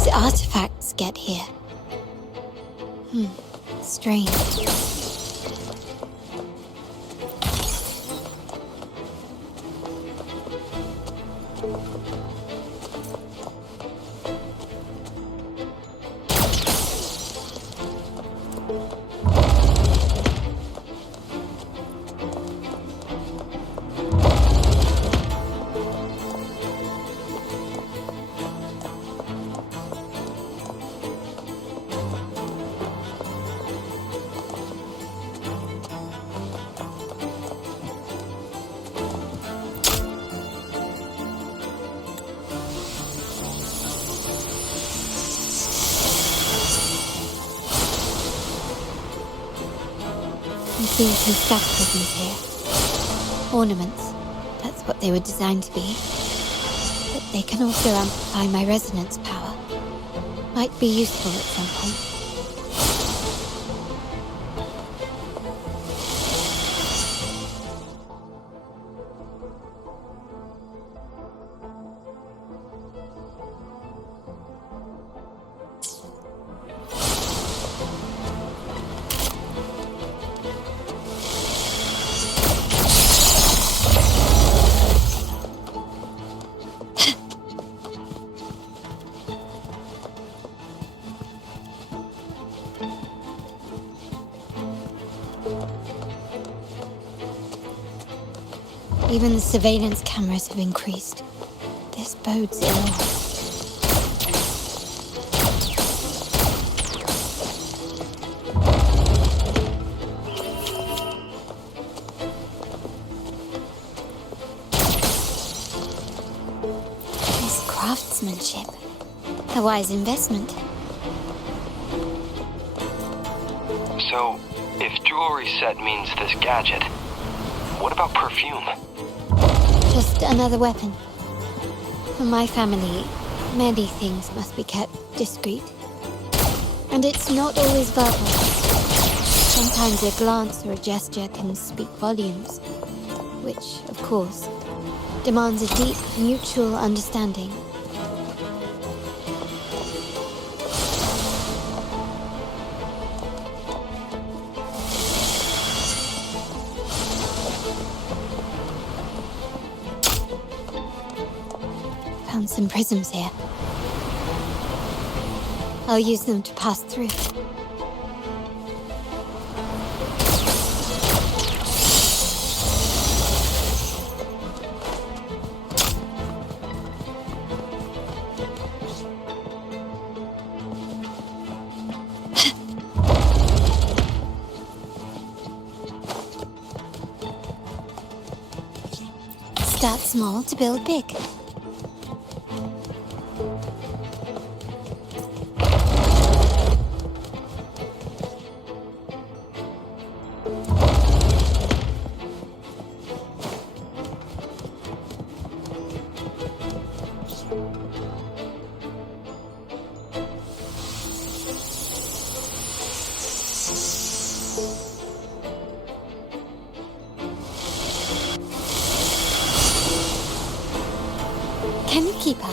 these artifacts get here? Strange. I'm seeing some scaffoldings here. Ornaments. That's what they were designed to be. But they can also amplify my resonance power. Might be useful at some point. Even the surveillance cameras have increased. This bodes ill. This craftsmanship. A wise investment. So, if jewelry set means this gadget, what about perfume? Just another weapon. For my family, many things must be kept discreet. And it's not always verbal. Sometimes a glance or a gesture can speak volumes. Which, of course, demands a deep mutual understanding. Found some prisms here. I'll use them to pass through. Start small to build big. Can you keep up?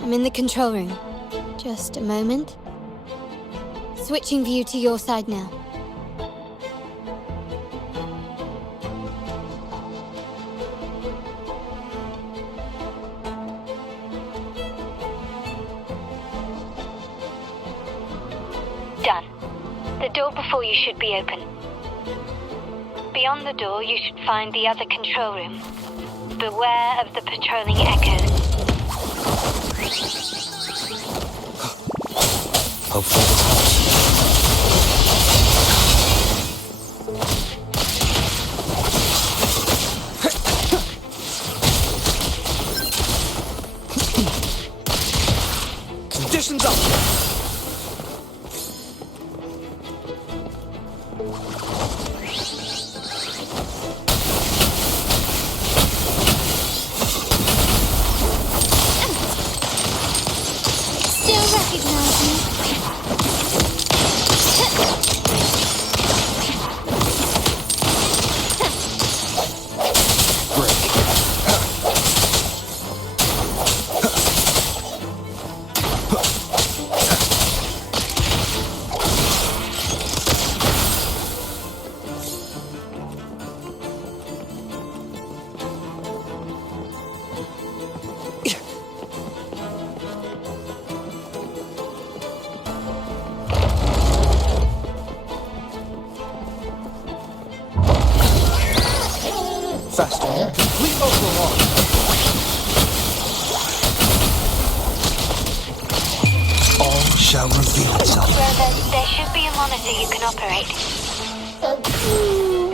I'm in the control room. Just a moment. Switching view to your side now. Done. The door before you should be open. Beyond the door, you should find the other control room. Beware of the patrolling echoes. Hopefully this helps. Faster. Complete overhaul. All shall reveal itself. Rover, there should be a monitor you can operate.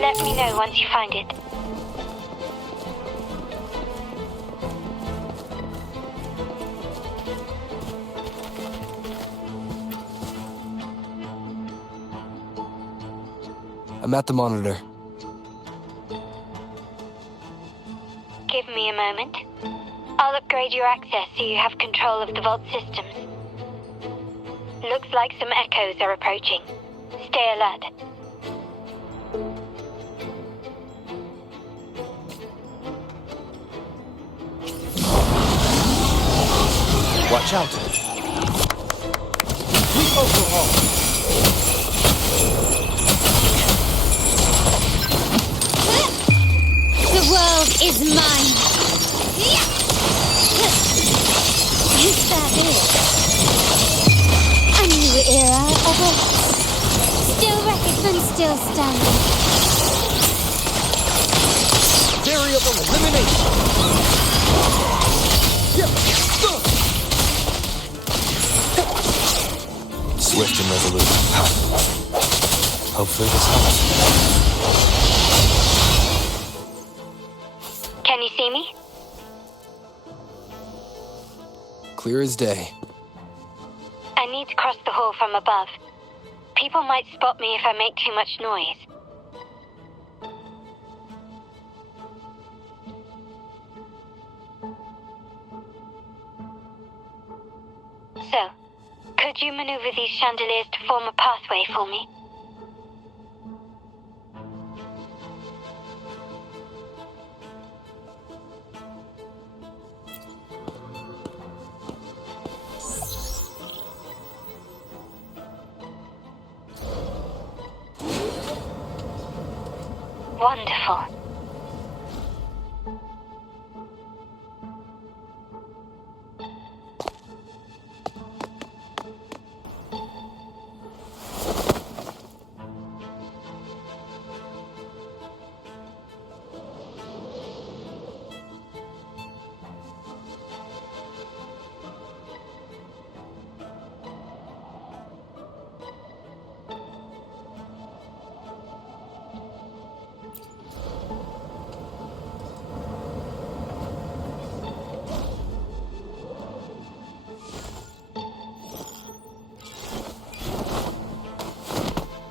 Let me know once you find it. I'm at the monitor. Give me a moment. I'll upgrade your access so you have control of the vault systems. Looks like some echoes are approaching. Stay alert. Watch out. Complete overhaul. The world is mine. Is that it? A new era of a still recognized, still standing. Variable elimination. Swift and resolute. Hopefully this helps. Can you see me? Clear as day. I need to cross the hall from above. People might spot me if I make too much noise. So, could you maneuver these chandeliers to form a pathway for me? Wonderful.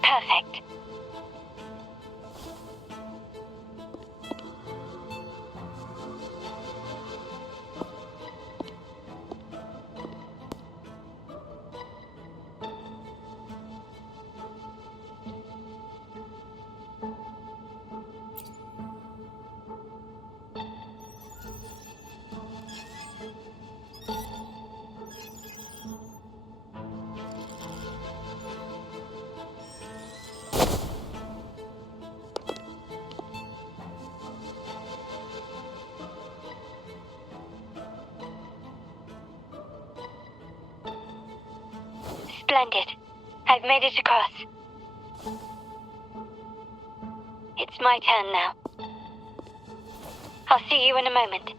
Perfect. Splendid. I've made it across. It's my turn now. I'll see you in a moment.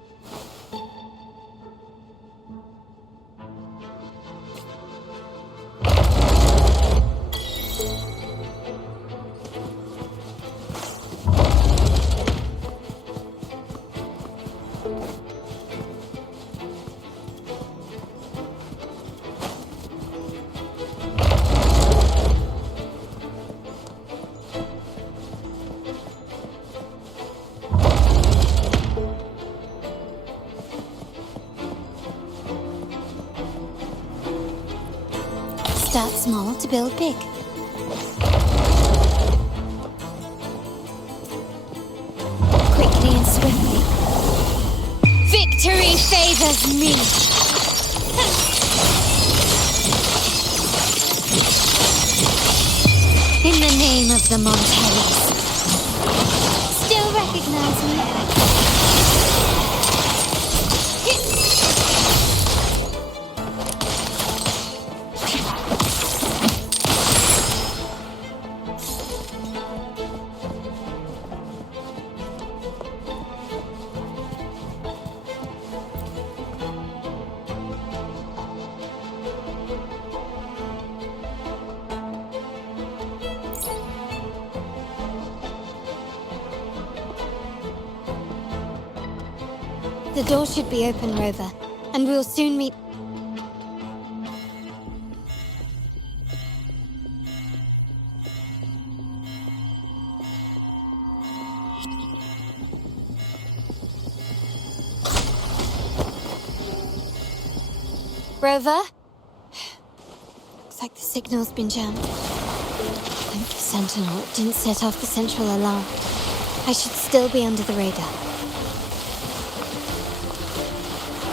Start small to build big. Quickly and swiftly. Victory favors me. In the name of the Montellis. Still recognize me? The door should be open, Rover, and we'll soon meet... Rover? Looks like the signal's been jammed. Thank you, Sentinel. It didn't set off the central alarm. I should still be under the radar.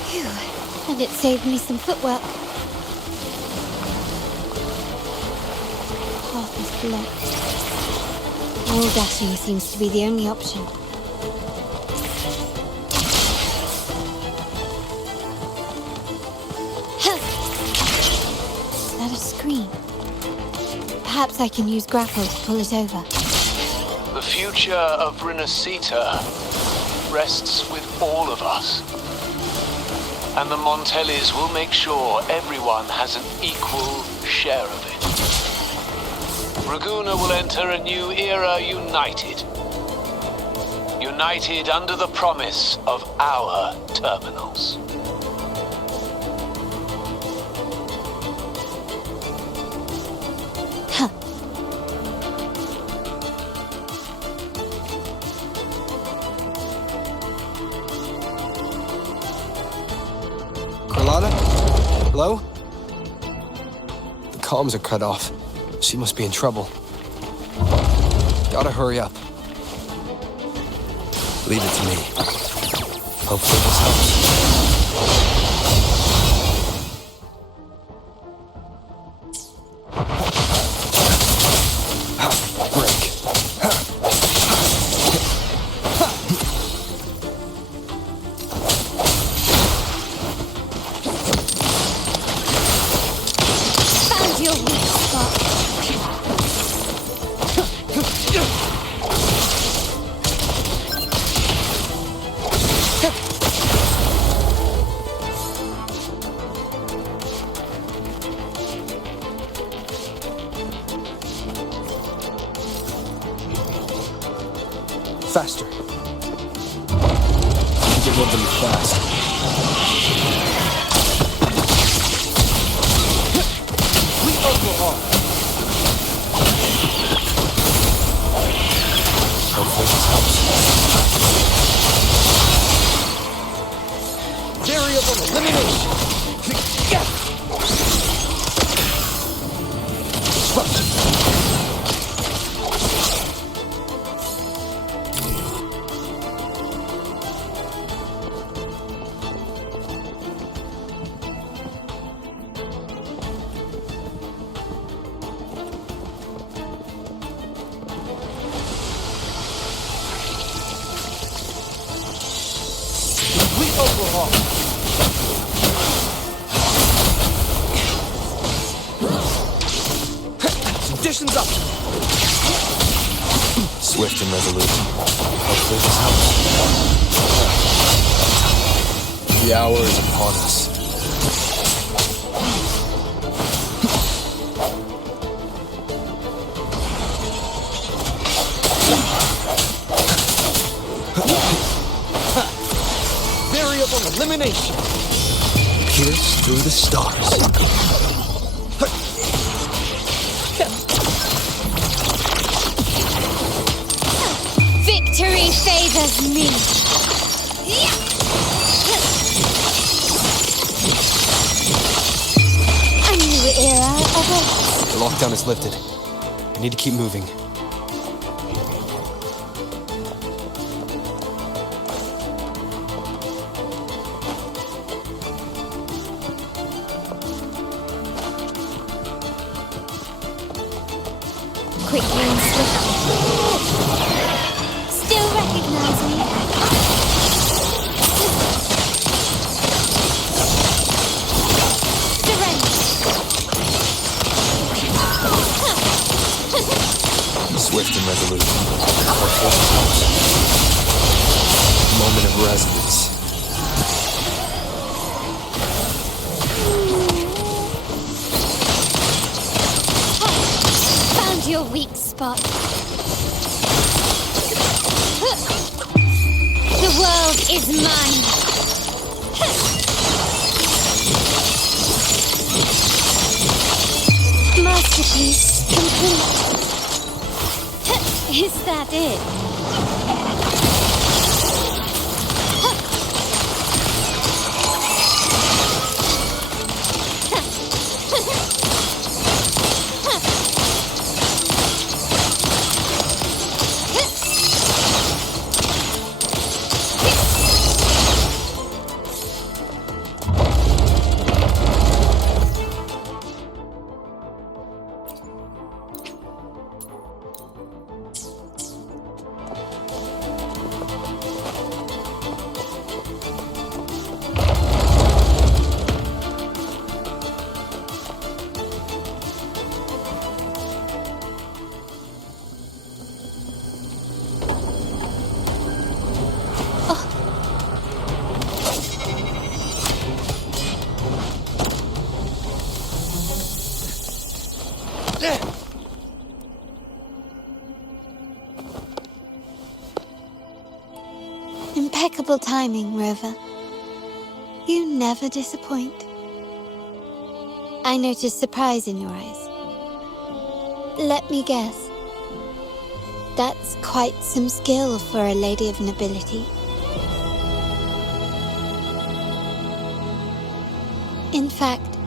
Phew. And it saved me some footwork. Path is blocked. Wall dashing seems to be the only option. Is that a screen? Perhaps I can use grapple to pull it over. The future of Renacita rests with all of us. And the Montellis will make sure everyone has an equal share of it. Raguna will enter a new era united. United under the promise of our terminals. Hello? The comms are cut off. She must be in trouble. Gotta hurry up. Leave it to me. Hopefully this helps. Faster. You can move them fast. We overhaul. Hopefully this helps. Variable elimination. Overhaul. Conditions up. Swift and resolute. Hopefully this helps. The hour is upon us. Variable elimination. Pierce through the stars. Victory favors me. A new era awaits. The lockdown is lifted. I need to keep moving. Quickly and swiftly. Still recognize me? Surrender. Swift and resolute. Moment of resonance. Found your weak spot. The world is mine. Masterpiece complete. Is that it? Impeccable timing, Rover. You never disappoint. I noticed surprise in your eyes. Let me guess. That's quite some skill for a lady of nobility. In fact,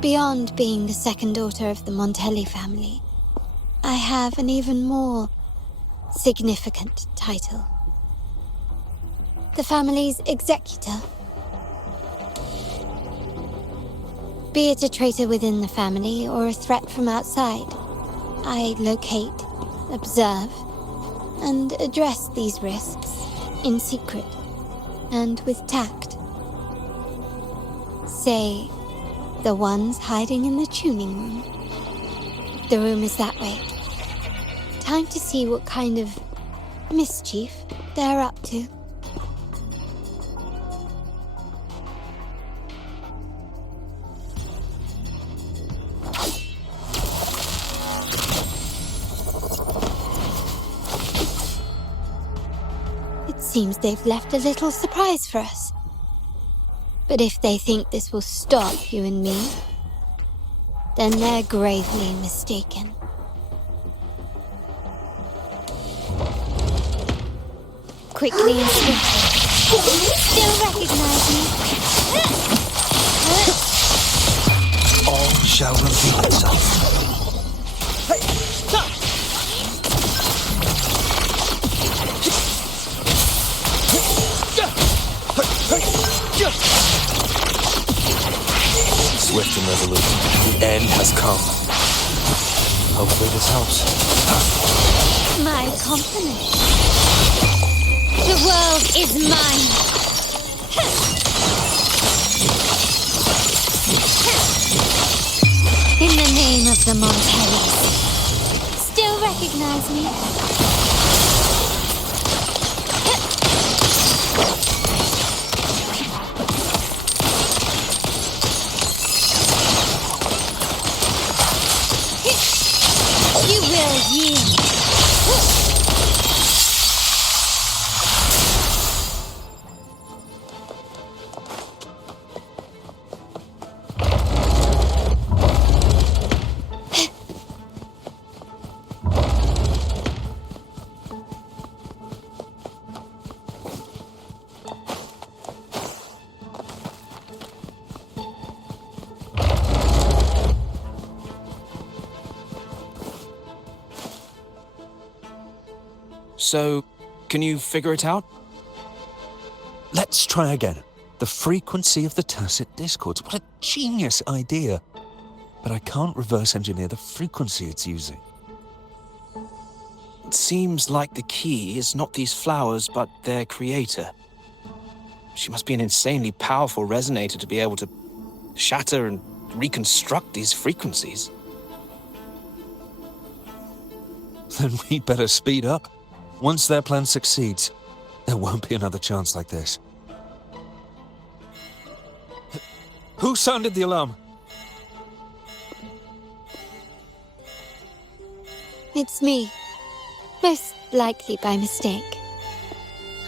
beyond being the second daughter of the Montelli family, I have an even more significant title. The family's executor. Be it a traitor within the family or a threat from outside, I locate, observe, and address these risks in secret and with tact. Say, the ones hiding in the tuning room. The room is that way. Time to see what kind of mischief they're up to. Seems they've left a little surprise for us. But if they think this will stop you and me, then they're gravely mistaken. Quickly and swiftly. Still recognize me? All shall reveal itself. Swift and resolute. The end has come. Hopefully this helps. My compliment. The world is mine. In the name of the Montellis. Still recognize me? You will yield. So, can you figure it out? Let's try again. The frequency of the tacit discords. What a genius idea. But I can't reverse engineer the frequency it's using. It seems like the key is not these flowers, but their creator. She must be an insanely powerful resonator to be able to shatter and reconstruct these frequencies. Then we'd better speed up. Once their plan succeeds, there won't be another chance like this. Who sounded the alarm? It's me. Most likely by mistake.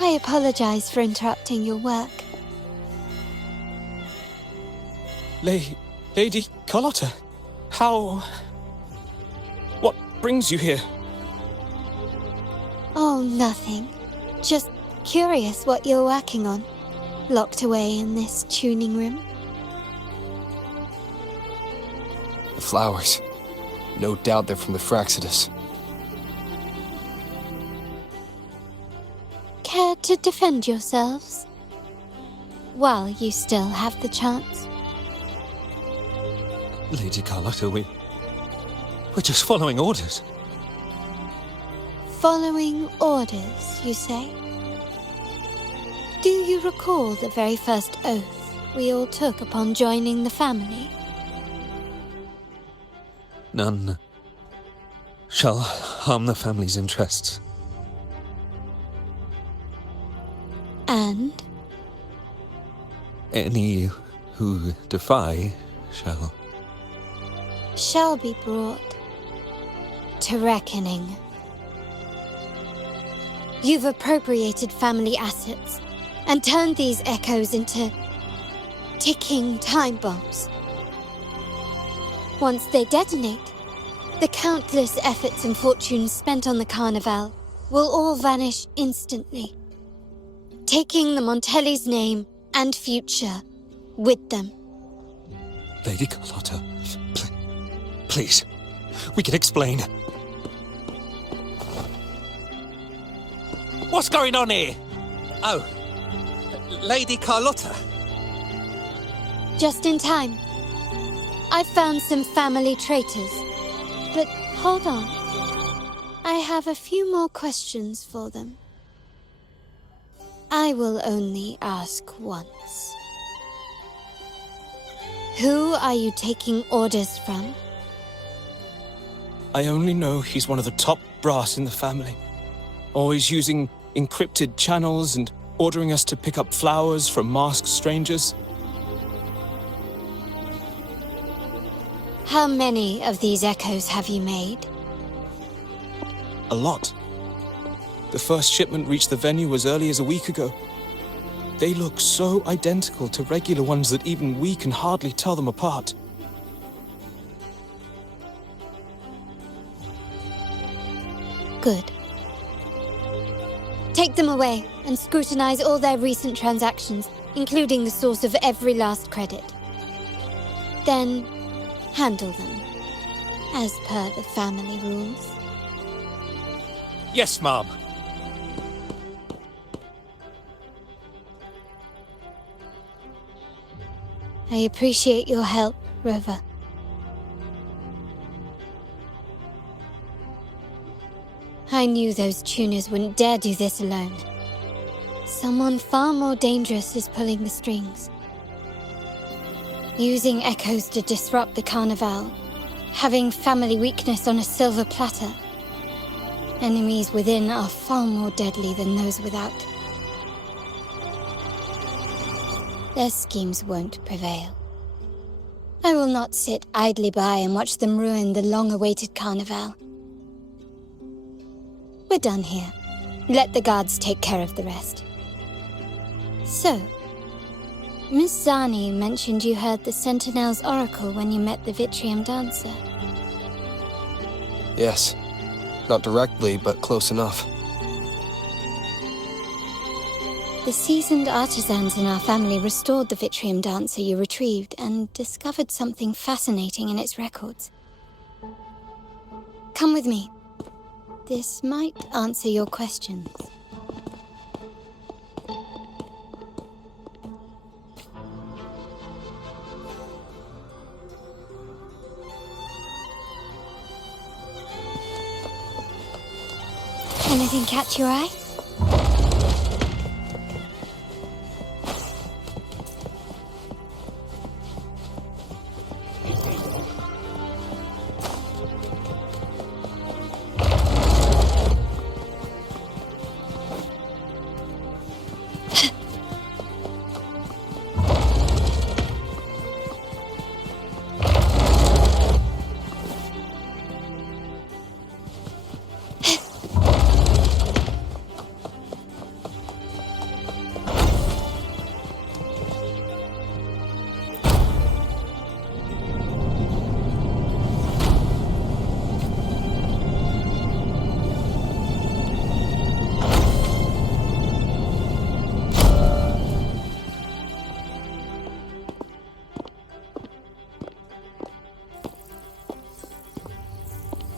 I apologize for interrupting your work. Lady Carlotta, how... What brings you here? Oh, nothing. Just curious what you're working on. Locked away in this tuning room. The flowers. No doubt they're from the Fraxidus. Care to defend yourselves? While you still have the chance. Lady Carlotta, we're just following orders. Following orders, you say? Do you recall the very first oath we all took upon joining the family? None shall harm the family's interests. And? Any who defy shall be brought to reckoning. You've appropriated family assets and turned these echoes into ticking time bombs. Once they detonate, the countless efforts and fortunes spent on the Carnival will all vanish instantly, taking the Montelli's name and future with them. Lady Carlotta, please, we can explain. What's going on here? Oh, Lady Carlotta. Just in time. I found some family traitors. But hold on. I have a few more questions for them. I will only ask once. Who are you taking orders from? I only know he's one of the top brass in the family. Always using encrypted channels and ordering us to pick up flowers from masked strangers. How many of these echoes have you made? A lot. The first shipment reached the venue as early as a week ago. They look so identical to regular ones that even we can hardly tell them apart. Good. Take them away and scrutinize all their recent transactions, including the source of every last credit. Then, handle them, as per the family rules. Yes, Mom. I appreciate your help, Rover. I knew those tuners wouldn't dare do this alone. Someone far more dangerous is pulling the strings. Using echoes to disrupt the Carnival. Having family weakness on a silver platter. Enemies within are far more deadly than those without. Their schemes won't prevail. I will not sit idly by and watch them ruin the long-awaited Carnival. We're done here. Let the guards take care of the rest. So, Miss Zani mentioned you heard the Sentinel's oracle when you met the Vitrium dancer. Yes. Not directly, but close enough. The seasoned artisans in our family restored the Vitrium dancer you retrieved and discovered something fascinating in its records. Come with me. This might answer your questions. Anything catch your eye?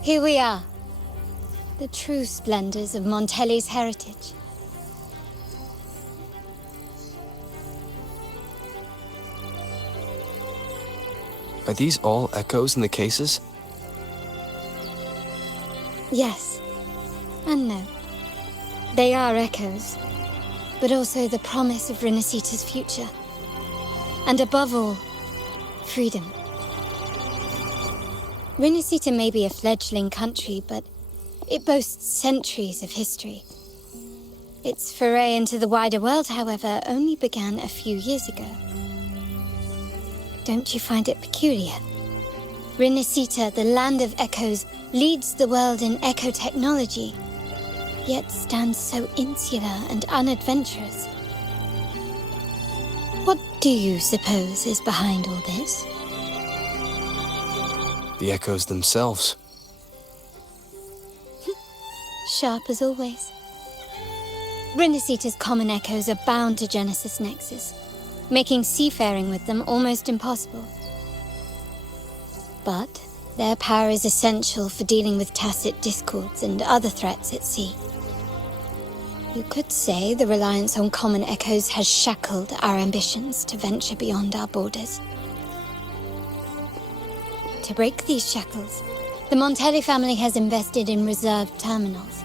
Here we are. The true splendors of Montelli's heritage. Are these all echoes in the cases? Yes. And no. They are echoes, but also the promise of Renacita's future. And above all, freedom. Renacita may be a fledgling country, but it boasts centuries of history. Its foray into the wider world, however, only began a few years ago. Don't you find it peculiar? Renacita, the land of echoes, leads the world in echo technology, yet stands so insular and unadventurous. What do you suppose is behind all this? The echoes themselves. Sharp as always. Renacita's common echoes are bound to Genesis Nexus, making seafaring with them almost impossible. But their power is essential for dealing with tacit discords and other threats at sea. You could say the reliance on common echoes has shackled our ambitions to venture beyond our borders. To break these shackles, the Montelli family has invested in reserved terminals.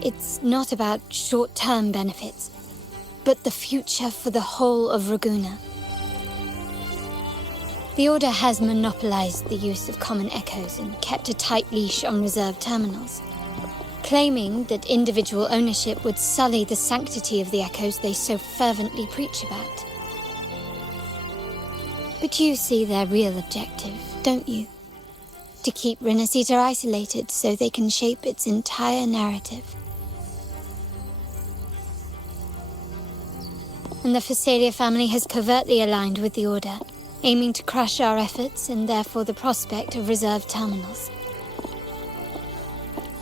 It's not about short-term benefits, but the future for the whole of Ragusa. The Order has monopolized the use of common echoes and kept a tight leash on reserved terminals, claiming that individual ownership would sully the sanctity of the echoes they so fervently preach about. But you see their real objective, don't you? To keep Renacita isolated so they can shape its entire narrative. And the Phasalia family has covertly aligned with the Order, aiming to crush our efforts and therefore the prospect of reserved terminals.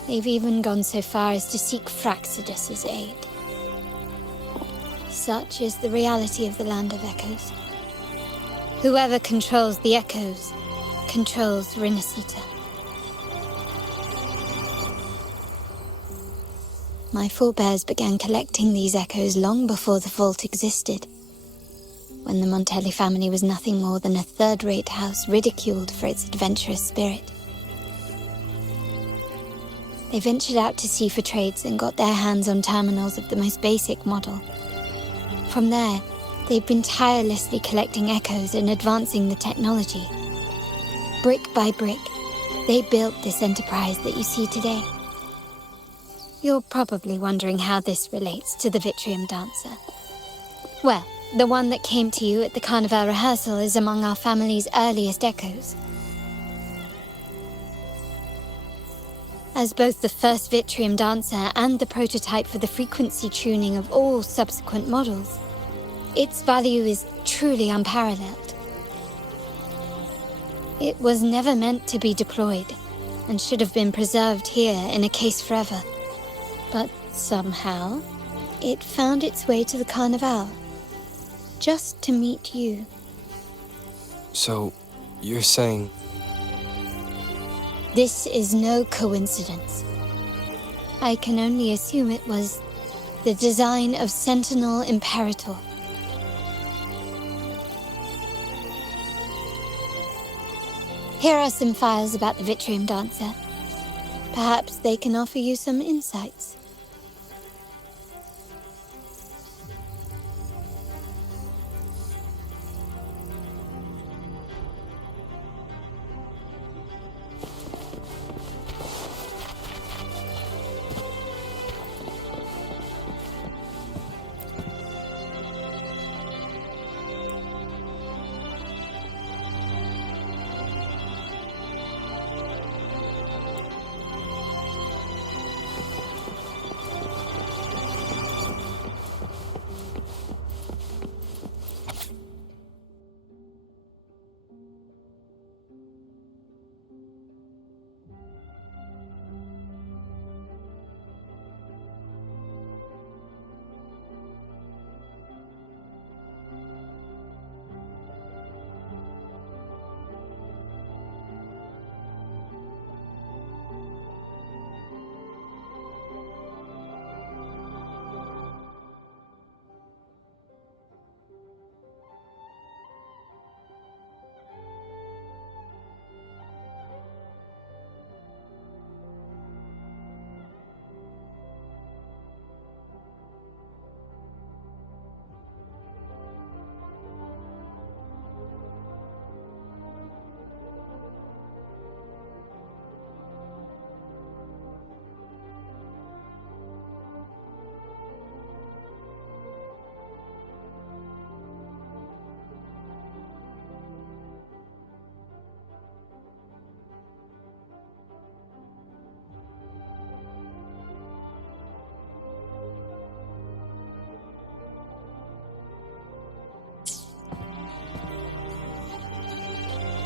They've even gone so far as to seek Fraxidus's aid. Such is the reality of the Land of Echoes. Whoever controls the echoes controls Renacita. My forebears began collecting these echoes long before the vault existed, when the Montelli family was nothing more than a third-rate house ridiculed for its adventurous spirit. They ventured out to sea for trades and got their hands on terminals of the most basic model. From there, they've been tirelessly collecting echoes and advancing the technology. Brick by brick, they built this enterprise that you see today. You're probably wondering how this relates to the Vitrium Dancer. Well, the one that came to you at the Carnival rehearsal is among our family's earliest echoes. As both the first Vitrium Dancer and the prototype for the frequency tuning of all subsequent models, its value is truly unparalleled. It was never meant to be deployed, and should have been preserved here in a case forever. But somehow, it found its way to the Carnival, just to meet you. So, you're saying... This is no coincidence. I can only assume it was the design of Sentinel Imperator. Here are some files about the Vitrium Dancer. Perhaps they can offer you some insights.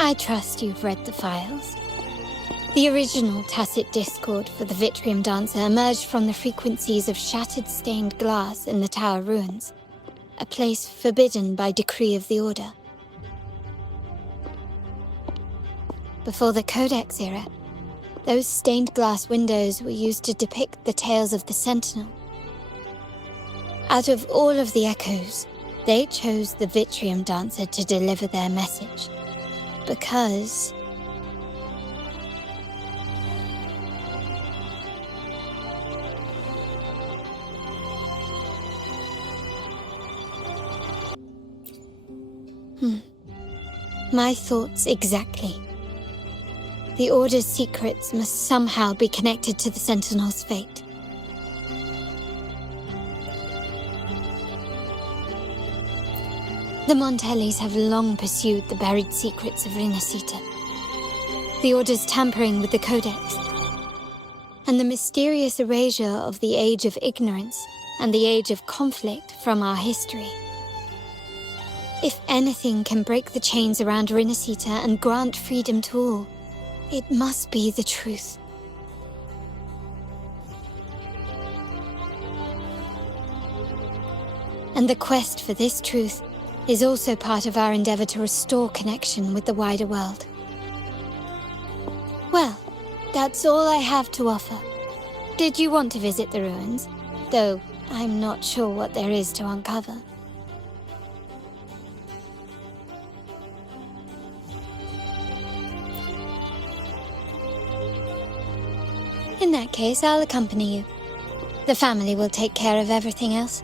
I trust you've read the files. The original tacit discord for the Vitrium Dancer emerged from the frequencies of shattered stained glass in the tower ruins, a place forbidden by decree of the Order. Before the Codex era, those stained glass windows were used to depict the tales of the Sentinel. Out of all of the echoes, they chose the Vitrium Dancer to deliver their message. Because... My thoughts exactly. The Order's secrets must somehow be connected to the Sentinel's fate. The Montellis have long pursued the buried secrets of Rinascita, the Order's tampering with the Codex, and the mysterious erasure of the Age of Ignorance and the Age of Conflict from our history. If anything can break the chains around Rinascita and grant freedom to all, it must be the truth. And the quest for this truth is also part of our endeavor to restore connection with the wider world. Well, that's all I have to offer. Did you want to visit the ruins? Though I'm not sure what there is to uncover. In that case, I'll accompany you. The family will take care of everything else.